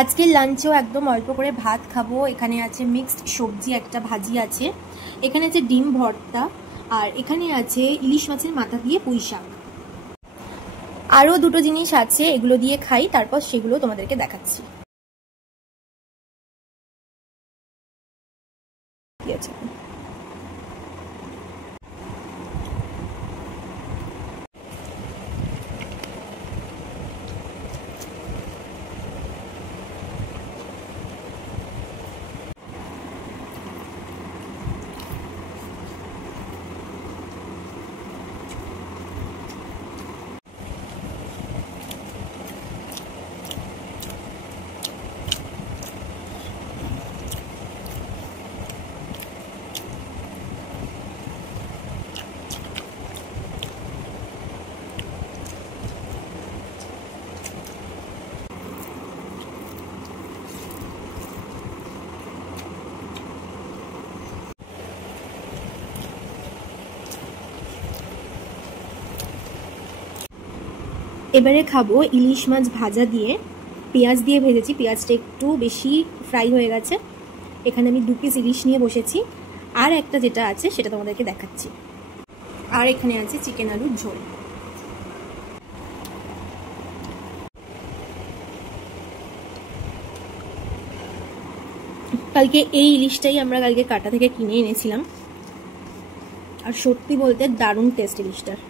আজকের লাঞ্চেও একদম অল্প করে ভাত খাবো। এখানে আছে মিক্সড সবজি, একটা ভাজি আছে, এখানে আছে ডিম ভর্তা, আর এখানে আছে ইলিশ মাছের মাথা দিয়ে পুঁই শাক। আরও দুটো জিনিস আছে, এগুলো দিয়ে খাই, তারপর সেগুলো তোমাদেরকে দেখাচ্ছি। ঠিক আছে। এবারে খাবো ইলিশ মাছ ভাজা দিয়ে, পেঁয়াজ দিয়ে ভেজেছি, পেঁয়াজটা একটু বেশি ফ্রাই হয়ে গেছে। এখানে আমি 2 পিস ইলিশ নিয়ে বসেছি, আর একটা যেটা আছে সেটা তোমাদেরকে দেখাচ্ছি। আর এখানে আছে চিকেন আলুর ঝোল। কালকে এই ইলিশটাই আমরা কালকে কাটা থেকে কিনে এনেছিলাম, আর সত্যি বলতে দারুণ টেস্ট ইলিশটার।